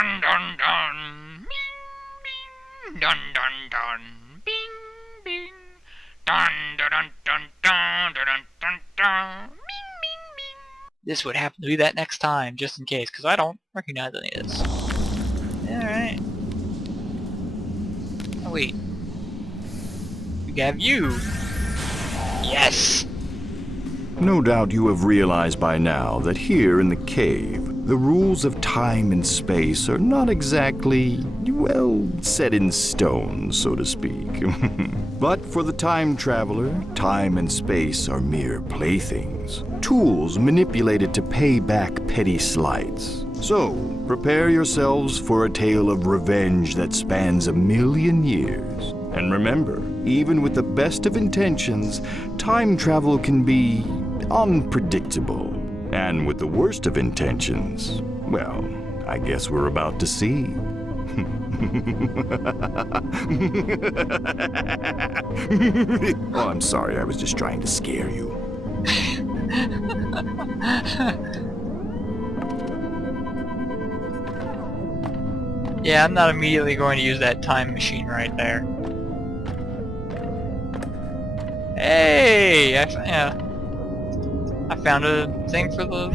Dun dun dun. Bing bing. Dun dun dun. Bing bing. Dun dun dun dun dun dun dun dun. Bing bing bing. This would happen to be that next time, just in case, because I don't recognize any of this. Alright. Oh wait. We have you. Yes! No doubt you have realized by now that here in the cave, the rules of time and space are not exactly, well, set in stone, so to speak. But for the time traveler, time and space are mere playthings, tools manipulated to pay back petty slights. So, prepare yourselves for a tale of revenge that spans 1,000,000 years. And remember, even with the best of intentions, time travel can be unpredictable. And with the worst of intentions, well, I guess we're about to see. Oh, I'm sorry, I was just trying to scare you. Yeah, I'm not immediately going to use that time machine right there. Hey! I found a thing for the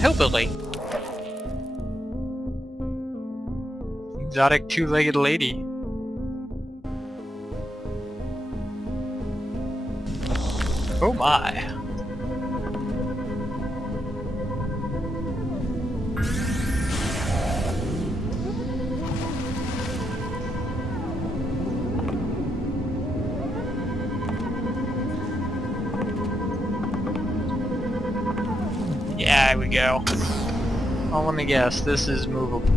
hillbilly. Exotic two-legged lady. Oh my. Yeah, here we go. Oh, let me guess. This is movable.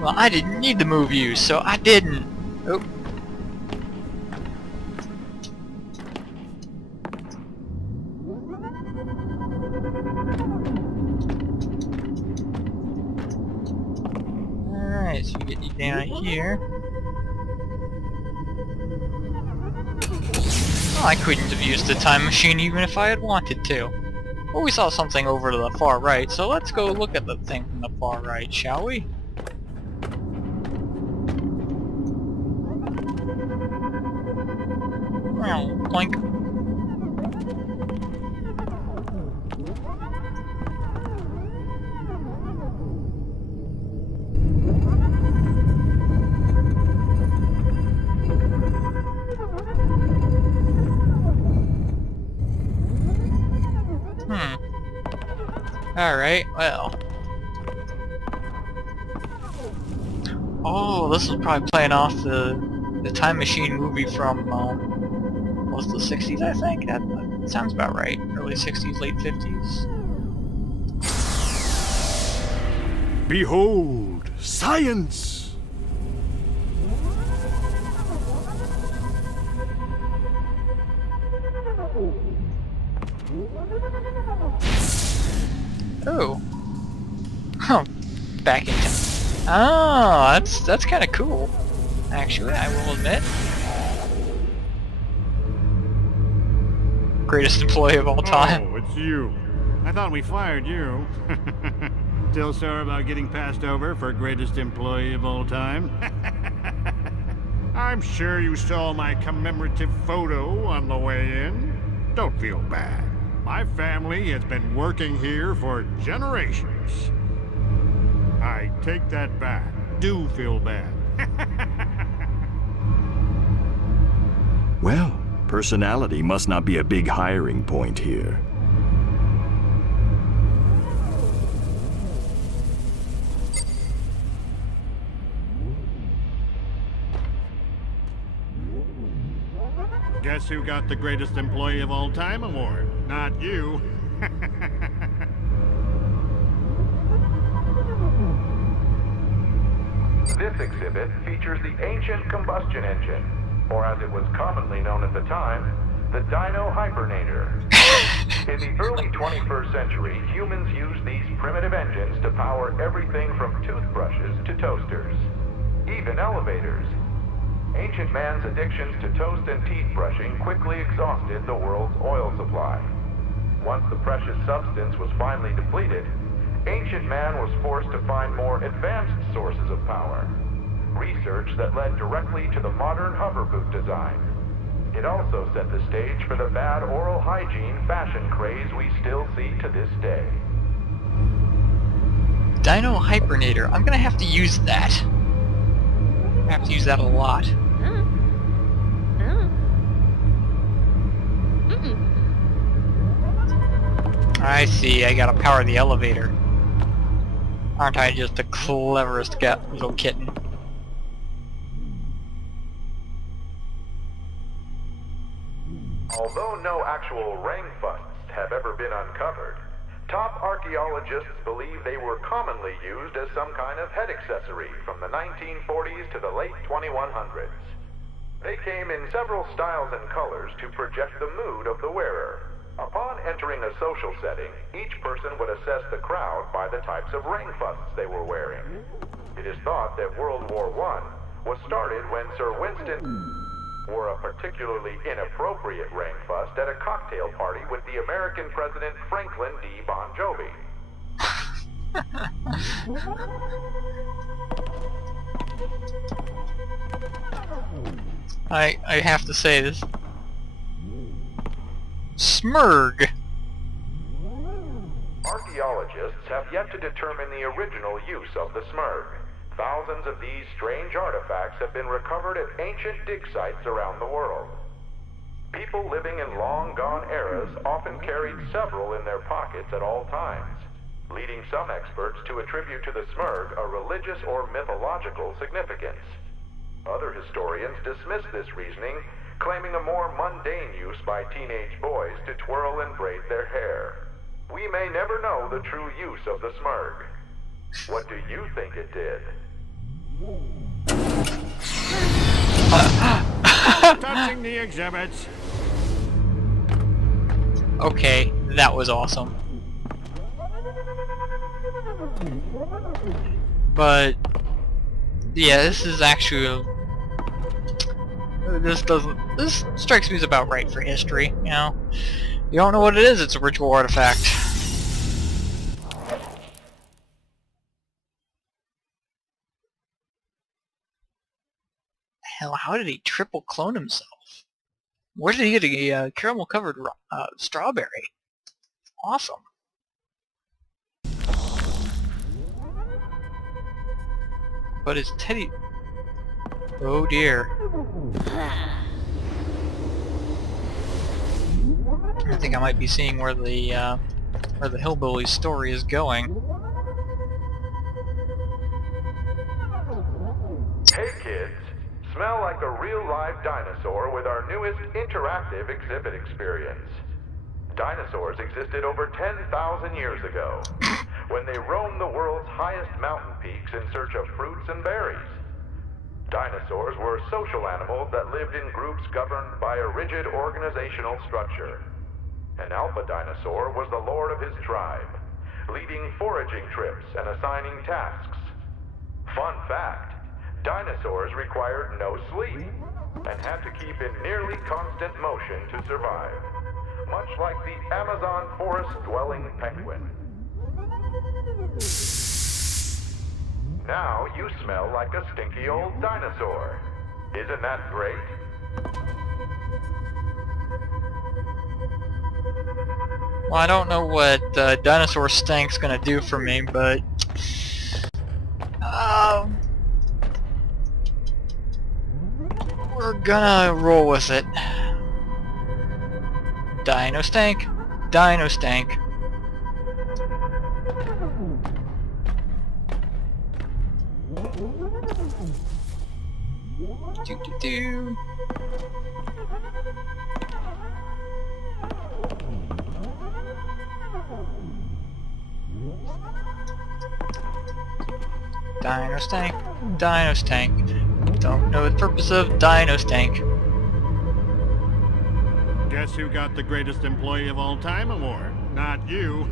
Well, I didn't need to move you, so I didn't. Oh. Alright, so we get you down here. Well, I couldn't have used the time machine even if I had wanted to. Well, we saw something over to the far right, so let's go look at the thing from the far right, shall we? Well, blink. Alright, well. Oh, this is probably playing off the Time Machine movie from, what was the 60s, I think? That sounds about right. Early 60s, late 50s. Behold, science! Oh. Oh, back in time. Oh, that's kind of cool. Actually, I will admit. Greatest employee of all time. Oh, it's you. I thought we fired you. Still sore about getting passed over for greatest employee of all time? I'm sure you saw my commemorative photo on the way in. Don't feel bad. My family has been working here for generations. I take that back. Do feel bad. Well, personality must not be a big hiring point here. Guess who got the greatest employee of all time award? Not you. This exhibit features the ancient combustion engine, or as it was commonly known at the time, the Dino Hibernator. In the early 21st century, humans used these primitive engines to power everything from toothbrushes to toasters, even elevators. Ancient man's addictions to toast and teeth brushing quickly exhausted the world's oil supply. Once the precious substance was finally depleted, ancient man was forced to find more advanced sources of power. Research that led directly to the modern hover boot design. It also set the stage for the bad oral hygiene fashion craze we still see to this day. Dino Hypernator. I'm gonna have to use that. I'm gonna have to use that a lot. I see, I gotta power the elevator. Aren't I just the cleverest little kitten? Although no actual ring fusts have ever been uncovered, top archaeologists believe they were commonly used as some kind of head accessory from the 1940s to the late 2100s. They came in several styles and colors to project the mood of the wearer. Upon entering a social setting, each person would assess the crowd by the types of ring fusts they were wearing. It is thought that World War I was started when Sir Winston wore a particularly inappropriate ring fust at a cocktail party with the American President Franklin D. Bon Jovi. I have to say this. Smurg! Archaeologists have yet to determine the original use of the smurg. Thousands of these strange artifacts have been recovered at ancient dig sites around the world. People living in long-gone eras often carried several in their pockets at all times, leading some experts to attribute to the smurg a religious or mythological significance. Other historians dismiss this reasoning, claiming a more mundane use by teenage boys to twirl and braid their hair. We may never know the true use of the smurg. What do you think it did? Touching the exhibits. Okay, that was awesome. But yeah, this is actually this strikes me as about right for history, you know. You don't know what it is, it's a ritual artifact. Hell, how did he triple clone himself? Where did he get a caramel covered strawberry? Awesome. But his teddy... Oh dear. I think I might be seeing where the hillbilly story is going. Hey kids, smell like a real live dinosaur with our newest interactive exhibit experience. Dinosaurs existed over 10,000 years ago, when they roamed the world's highest mountain peaks in search of fruits and berries. Dinosaurs were social animals that lived in groups governed by a rigid organizational structure. An alpha dinosaur was the lord of his tribe, leading foraging trips and assigning tasks. Fun fact, dinosaurs required no sleep and had to keep in nearly constant motion to survive, much like the Amazon forest-dwelling penguin. Now you smell like a stinky old dinosaur. Isn't that great? Well, I don't know what dinosaur stank's gonna do for me, but we're gonna roll with it. Dino stank, dino stank. Do do do. Dino stank, dino stank. Don't know the purpose of dino stank. Guess who got the greatest employee of all time award? Not you.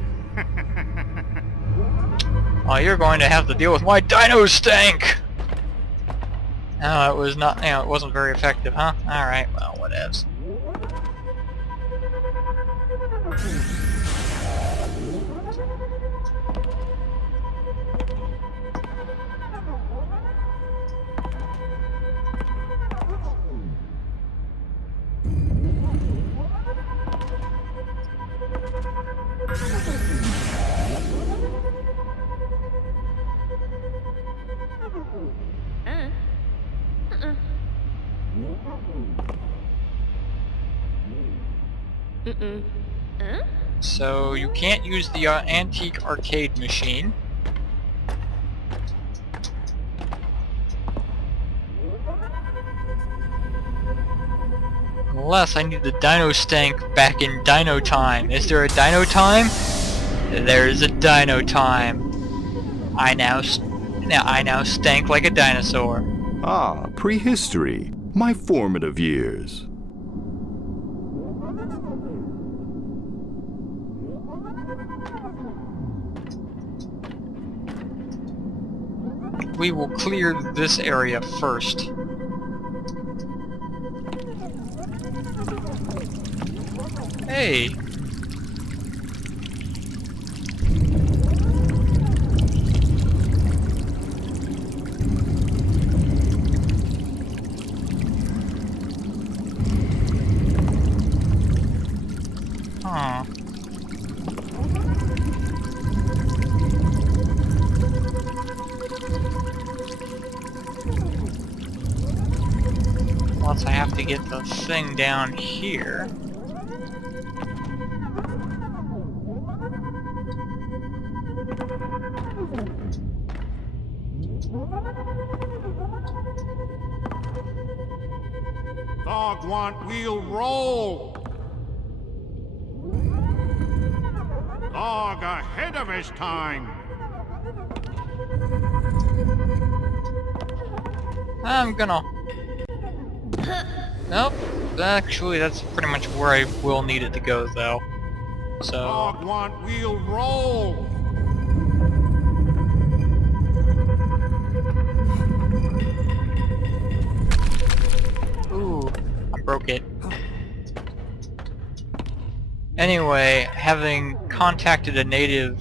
Oh, you're going to have to deal with my dino stank! No, it was not, it wasn't very effective, huh? Alright, well, whatevs. So you can't use the antique arcade machine. Unless I need the Dino Stank back in Dino Time. Is there a Dino Time? There's a Dino Time. I now stank like a dinosaur. Ah, prehistory. My formative years. We will clear this area first. Hey! Huh. Unless I have to get the thing down here. Dog want wheel roll. Dog ahead of his time. I'm gonna... Nope. Actually, that's pretty much where I will need it to go, though. So... Dog want wheel roll. Ooh, I broke it. Anyway, having contacted a native,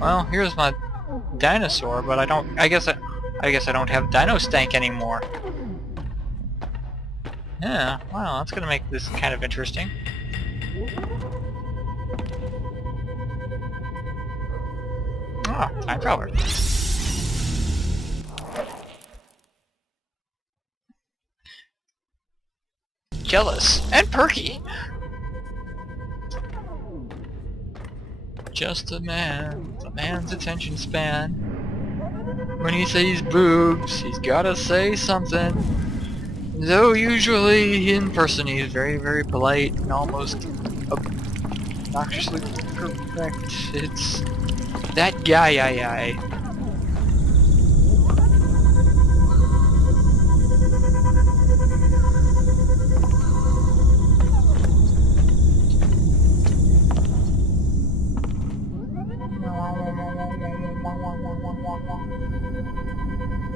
well, here's my dinosaur, but I guess I don't have Dino Stank anymore. Yeah, well, that's gonna make this kind of interesting. Ah, time traveler. Jealous and perky. Just a man's attention span. When he sees boobs, he's gotta say something. Though usually in person he's very, very polite and almost obnoxiously correct. It's that guy.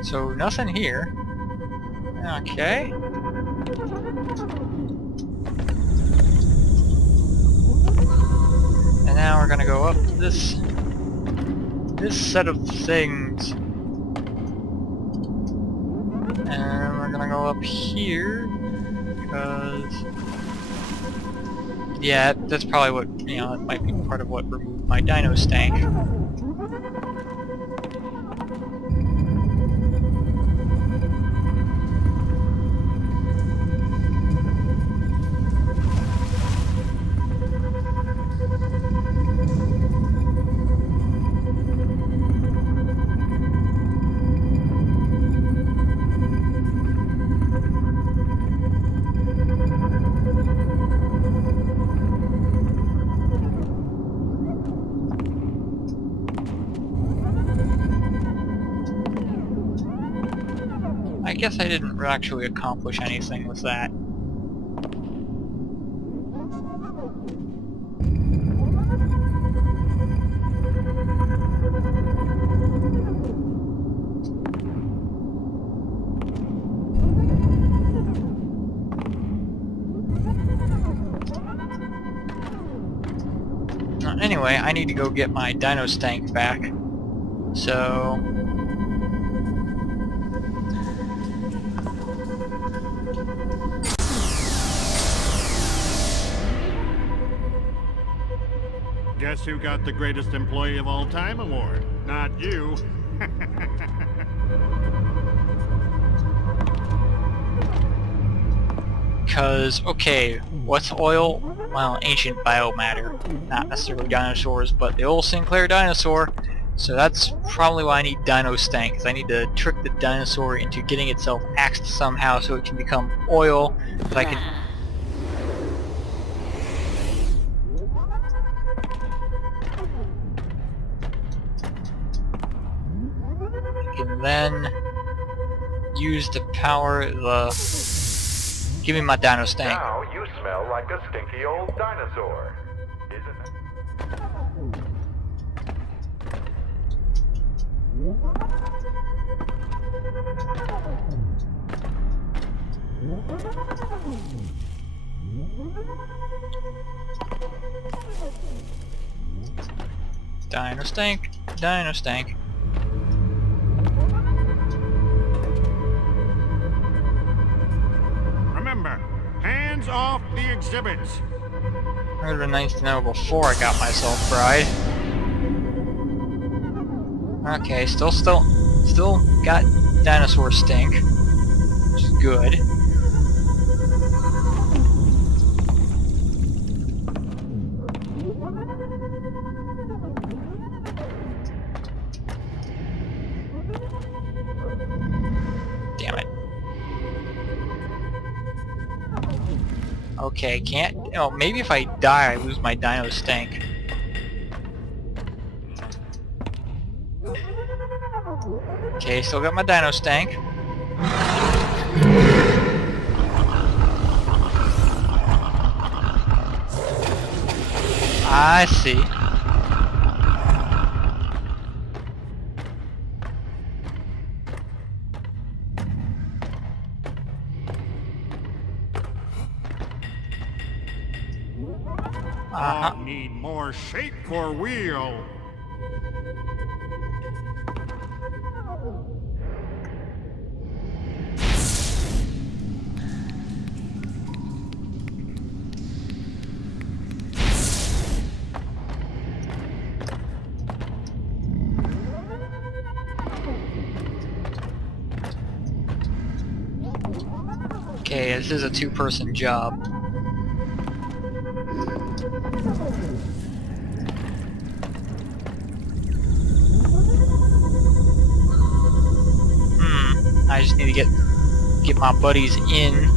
So nothing here. Okay. And now we're gonna go up this set of things. And we're gonna go up here because yeah, that's probably what, that might be part of what removed my Dino Stank. I guess I didn't actually accomplish anything with that. anyway, I need to go get my dino stank back. So... Guess who got the greatest employee of all time award? Not you. Because, okay, what's oil? Well, ancient biomatter. Not necessarily dinosaurs, but the old Sinclair dinosaur. So that's probably why I need Dino Stank, because I need to trick the dinosaur into getting itself axed somehow so it can become oil that I can... then use to power the... Give me my Dino Stank. Now you smell like a stinky old dinosaur. Isn't it? Dino Stank, Dino Stank. Remember, hands off the exhibits. It would have been nice to know before I got myself fried. Okay, still got dinosaur stink, which is good. Damn it. Okay, can't... Oh, maybe if I die I lose my dino stank. Okay, still got my dino stank. I see. Oh, need more shape for wheel. Okay, this is a two-person job. I just need to get my buddies in.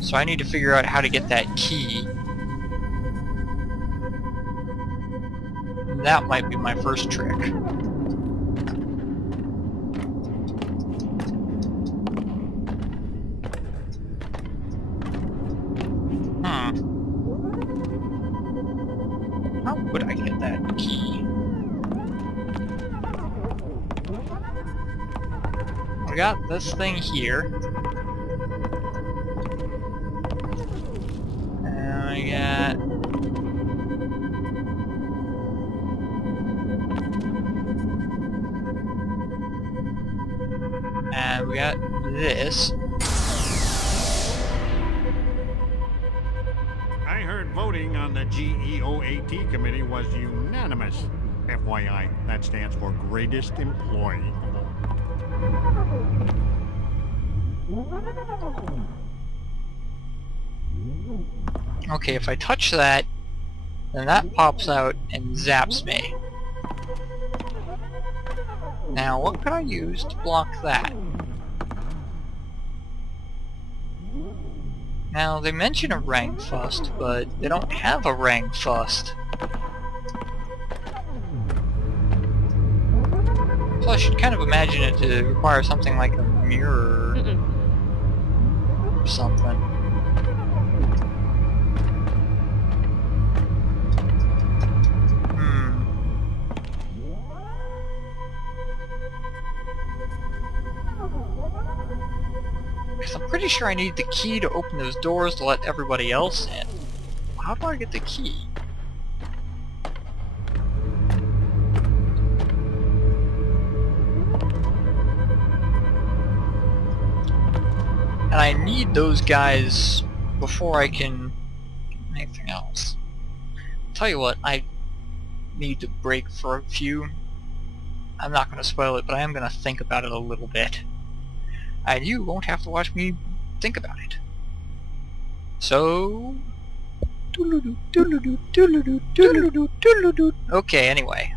So I need to figure out how to get that key. That might be my first trick. How would I get that key? We got this thing here. And we got this. I heard voting on the GEOAT committee was unanimous. FYI, that stands for Greatest Employee. Okay, if I touch that, then that pops out and zaps me. Now, what could I use to block that? Now, they mention a rank fust, but they don't have a rank fust. So I should kind of imagine it to require something like a mirror or something. Because I'm pretty sure I need the key to open those doors to let everybody else in. How do I get the key? And I need those guys before I can do anything else. Tell you what, I need to break for a few. I'm not going to spoil it, but I am going to think about it a little bit. And you won't have to watch me think about it. So... Okay, anyway.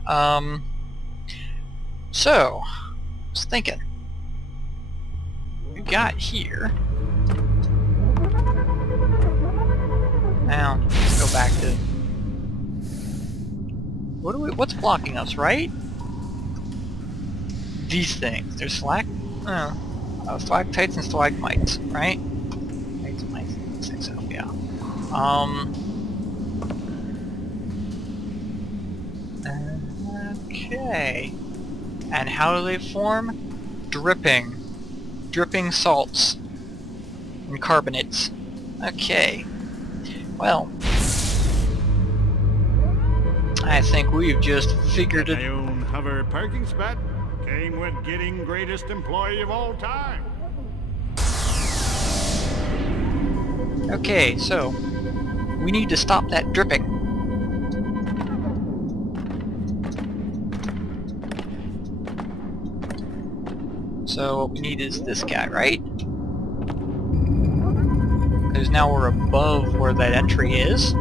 So... I was thinking. We got here... Now, let's go back to... What's blocking us, right? These things. There's stalactites and stalagmites, right? I think so, yeah. Okay. And how do they form? Dripping salts and carbonates. Okay. Well, I think we've just figured it. My own hover parking spot came with getting greatest employee of all time. Okay, so we need to stop that dripping. So what we need is this guy, right? Because now we're above where that entry is.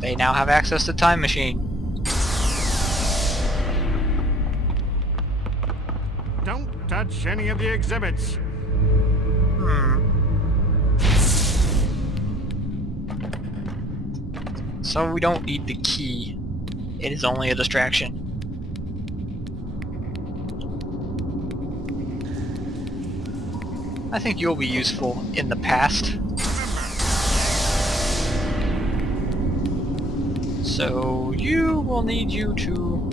They now have access to Time Machine. Don't touch any of the exhibits. So we don't need the key. It is only a distraction. I think you'll be useful in the past. So you will need you to...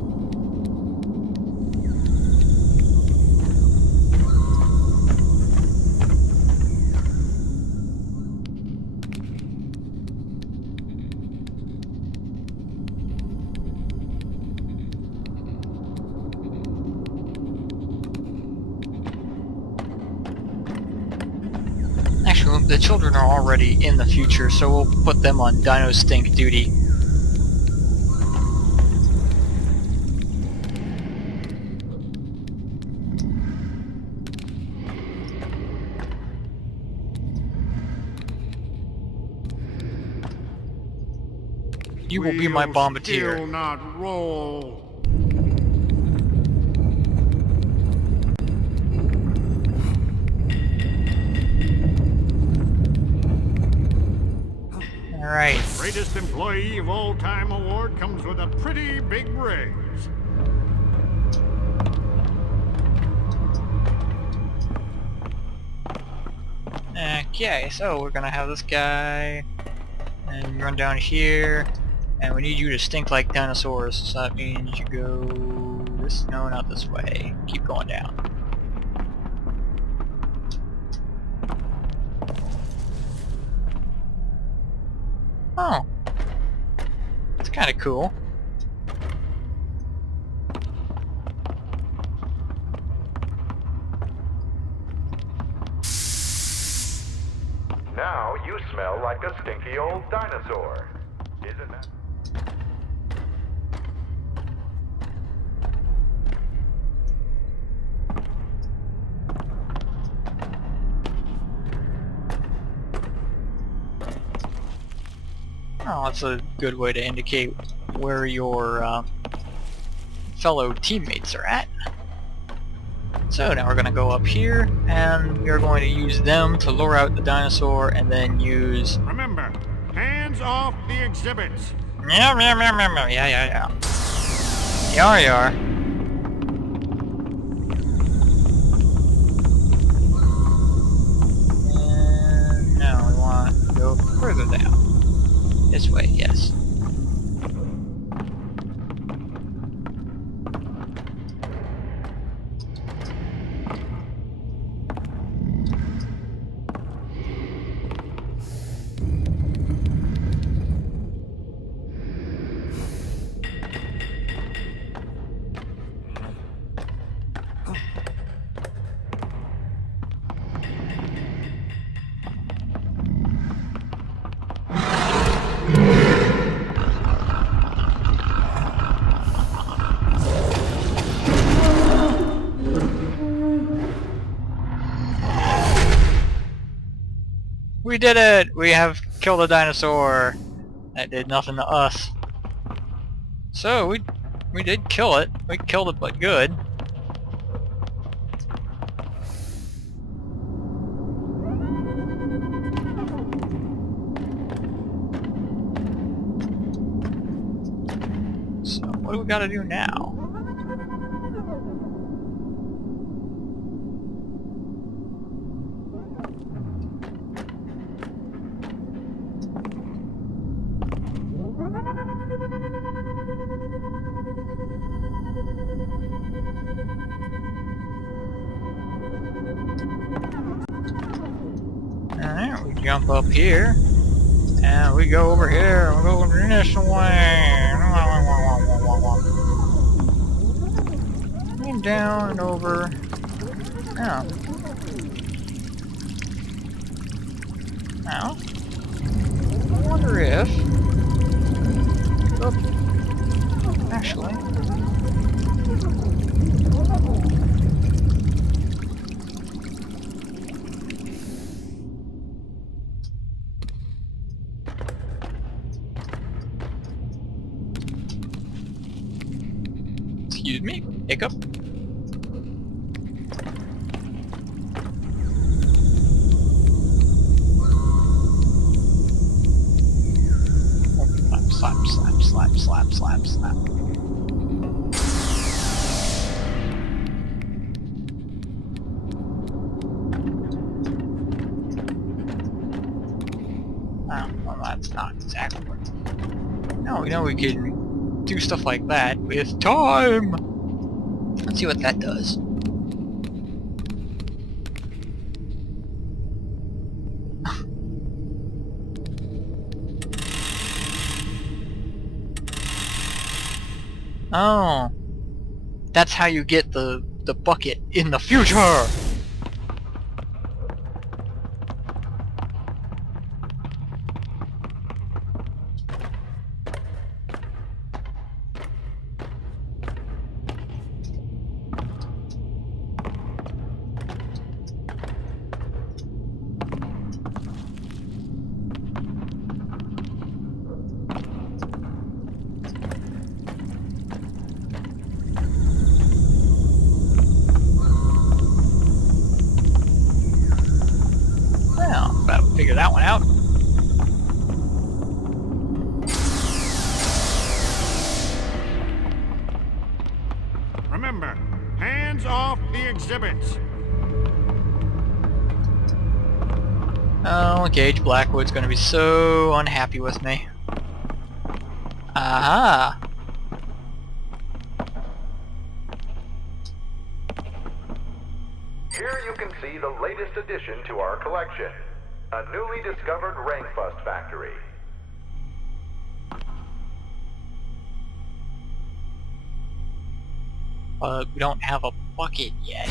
Actually, the children are already in the future, so we'll put them on Dino Stink duty. You will be my bombardier. Still not roll. Alright. Greatest employee of all time award comes with a pretty big raise. Okay, so we're gonna have this guy and run down here, and we need you to stink like dinosaurs, so that means you go this, no, not this way. Keep going down. Oh. It's kinda cool. Now you smell like a stinky old dinosaur. Isn't that? Oh, that's a good way to indicate where your fellow teammates are at. So now we're going to go up here, and we are going to use them to lure out the dinosaur, and then use... Remember, hands off the exhibits. Yeah. Yar. And now we want to go further down. This way, yes. We did it! We have killed a dinosaur! That did nothing to us. So, we did kill it. We killed it but good. So, what do we gotta do now? Alright, we jump up here, and we go over here, and we go this way, and down and over. Oh. Now, I wonder if... Oh, actually... Excuse me, hiccup. Slap. Oh, well, that's not exactly what... No, we know we can do stuff like that with time! Let's see what that does. Oh, that's how you get the bucket in the future! Figure that one out. Remember, hands off the exhibits. Oh, Gage Blackwood's gonna be so unhappy with me. Aha! Here you can see the latest addition to our collection. A newly discovered Rainfust factory. We don't have a bucket yet.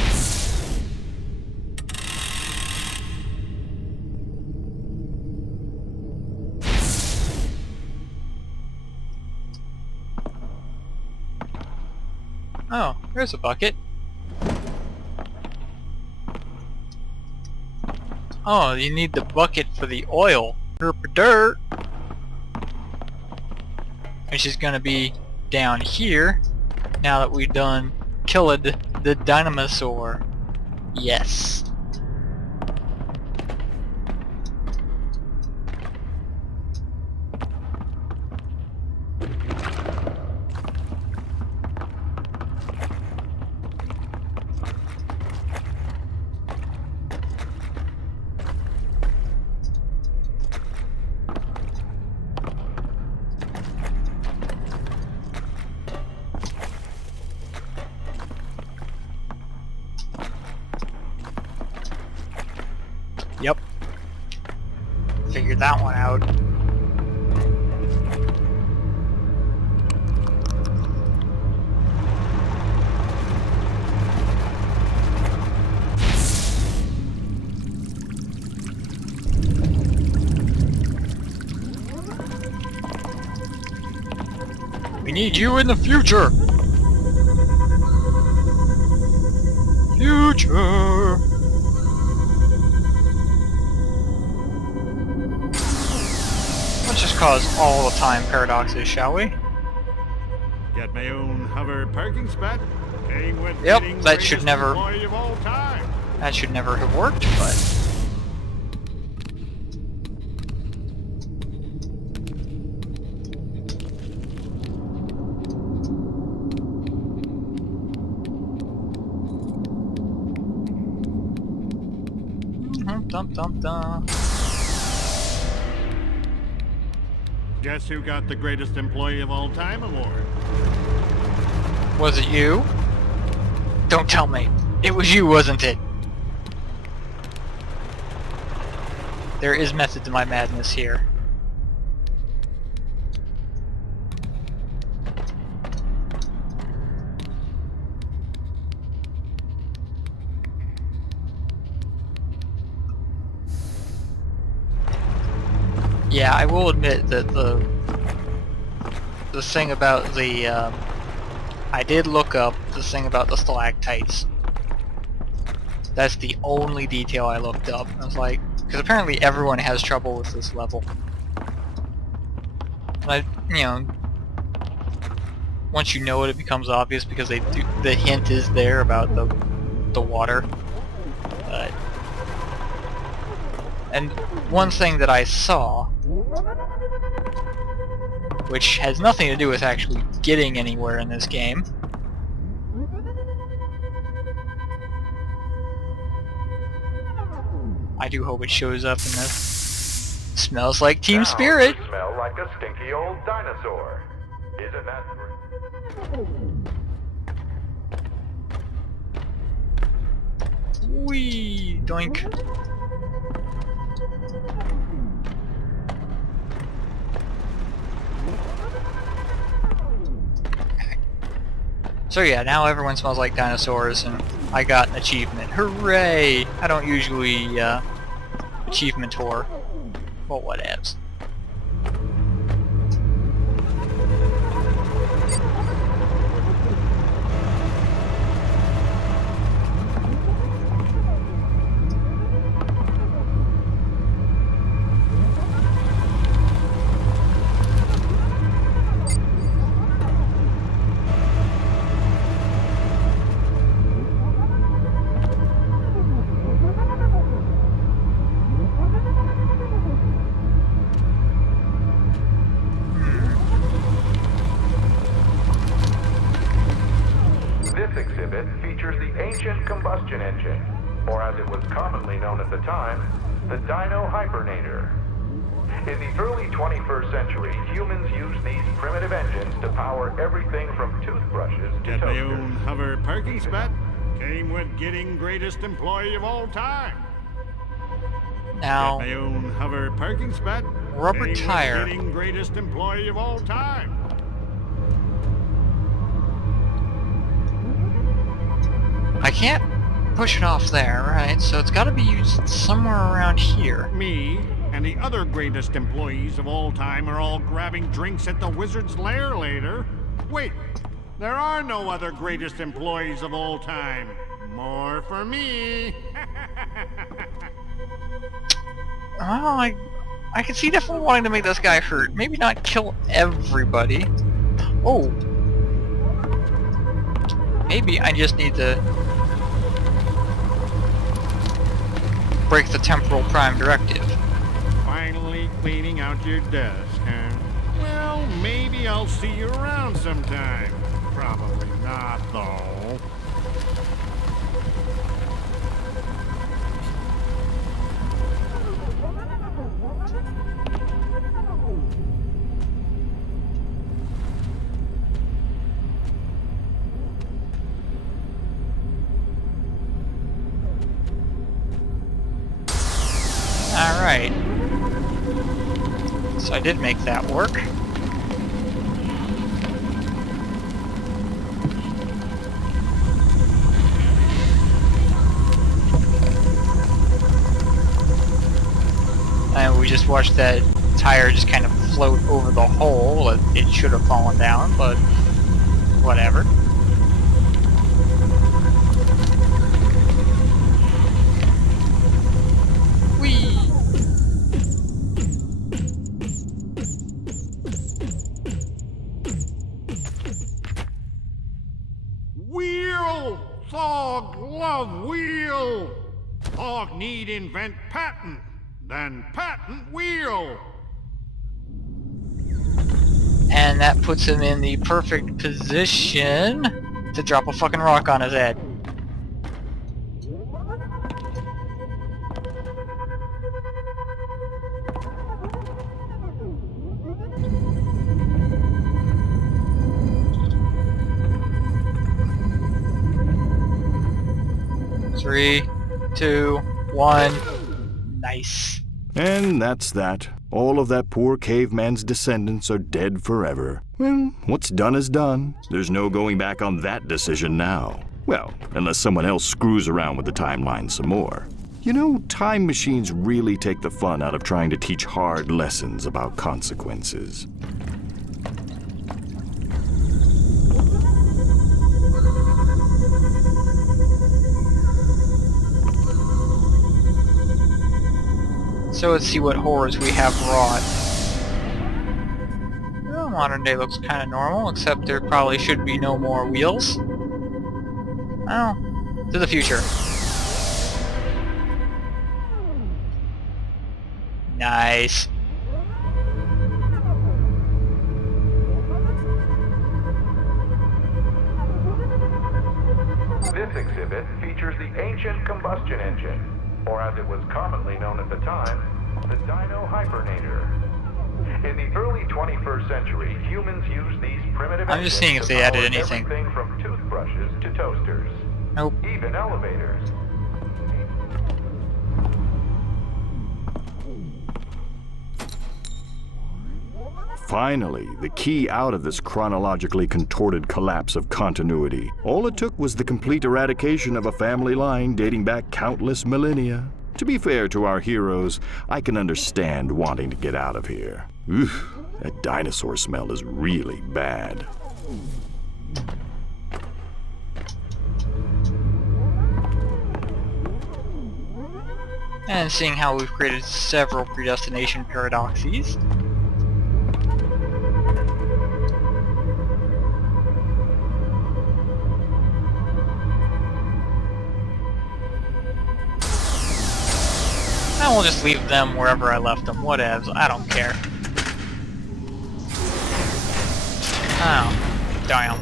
Oh, there's a bucket. Oh, you need the bucket for the oil. Dirt. which is gonna be down here, now that we've done killed the dinosaur. Yes. Yep. Figured that one out. We need you in the future! Future! Let's just cause all the time paradoxes, shall we? Got my own hover parking spot. Came with Yep, getting that should greatest never- employee of all time. That should never have worked, but... Dum dum dum. Guess who got the greatest employee of all time award? Was it you? Don't tell me. It was you, wasn't it? There is method to my madness here. Yeah, I will admit that the thing about the I did look up the thing about the stalactites. That's the only detail I looked up. I was like, because apparently everyone has trouble with this level. And once you know it, it becomes obvious because they do, the hint is there about the water. But and one thing that I saw, which has nothing to do with actually getting anywhere in this game, I do hope it shows up in this. Smells like Team Now Spirit. you smell like a stinky old dinosaur. Isn't that Whee! Doink. So yeah, now everyone smells like dinosaurs, and I got an achievement. Hooray! I don't usually achievement whore, but whatevs. This exhibit features the ancient combustion engine, or as it was commonly known at the time, the Dino Hypernator. In the early 21st century, humans used these primitive engines to power everything from toothbrushes to Got my own toasters. hover parking spot. Came with getting greatest employee of all time. Now, Got my own hover parking spot. Rubber Came with tire. getting greatest employee of all time. I can't push it off there, right? So it's got to be used somewhere around here. Me and the other greatest employees of all time are all grabbing drinks at the Wizard's Lair later. Wait, there are no other greatest employees of all time. More for me. Well, I can see definitely wanting to make this guy hurt. Maybe not kill everybody. Oh. Maybe I just need to break the temporal prime directive. Finally cleaning out your desk, huh? Well, maybe I'll see you around sometime. Probably not, though. Alright. So I did make that work. And we just watched that tire just kind of float over the hole. It should have fallen down, but whatever. Whee! Wheel! Thog love wheel! Thog need invent patent, then patent wheel! And that puts him in the perfect position to drop a fucking rock on his head. Three, 2, 1. Nice. And that's that. All of that poor caveman's descendants are dead forever. Well, what's done is done. There's no going back on that decision now. Well, unless someone else screws around with the timeline some more. You know, time machines really take the fun out of trying to teach hard lessons about consequences. So let's see what horrors we have wrought. Well, modern day looks kind of normal, except there probably should be no more wheels. Well, to the future. Nice. This exhibit features the ancient combustion engine, or as it was commonly known at the time, the Dino Hibernator. In the early 21st century, humans used these primitive I'm just engines seeing if to they added power anything. everything from toothbrushes to toasters, Nope. even elevators. Finally, the key out of this chronologically contorted collapse of continuity. All it took was the complete eradication of a family line dating back countless millennia. To be fair to our heroes, I can understand wanting to get out of here. Oof, that dinosaur smell is really bad. And seeing how we've created several predestination paradoxes. And we'll just leave them wherever I left them. Whatevs. I don't care. Oh. Damn.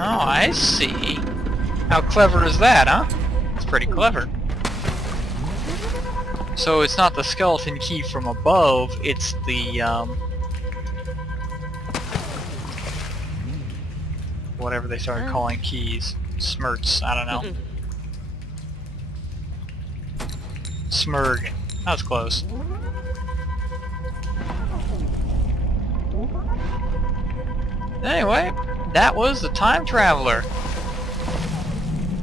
Oh, I see. How clever is that, huh? It's pretty clever. So it's not the skeleton key from above, it's the, whatever they started calling keys. Smirts, I don't know. Smurg. That was close. Anyway, that was the Time Traveler.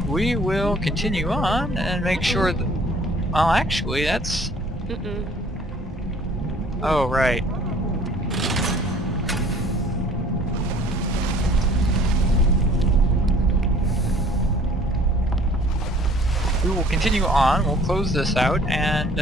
We will continue on and make sure that... Well, actually, that's... Oh, right. we will continue on. We'll close this out, and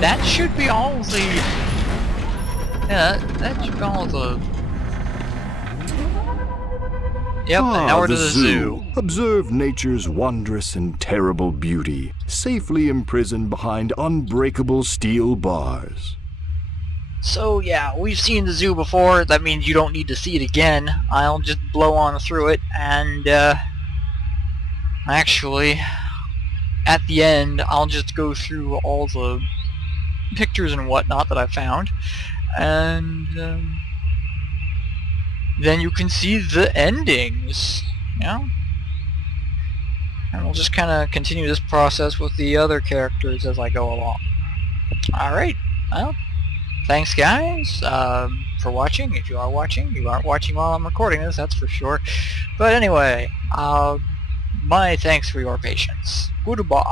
that should be all the... Yeah, that should be all the... Yep, and now we're to the zoo. Observe nature's wondrous and terrible beauty, safely imprisoned behind unbreakable steel bars. So yeah, we've seen the zoo before. That means you don't need to see it again. I'll just blow on through it, and actually, at the end, I'll just go through all the pictures and whatnot that I found, and then you can see the endings, you know? And we'll just kind of continue this process with the other characters as I go along. Alright, well, thanks guys for watching. If you are watching, you aren't watching while I'm recording this, that's for sure. But anyway, my thanks for your patience. Goodbye.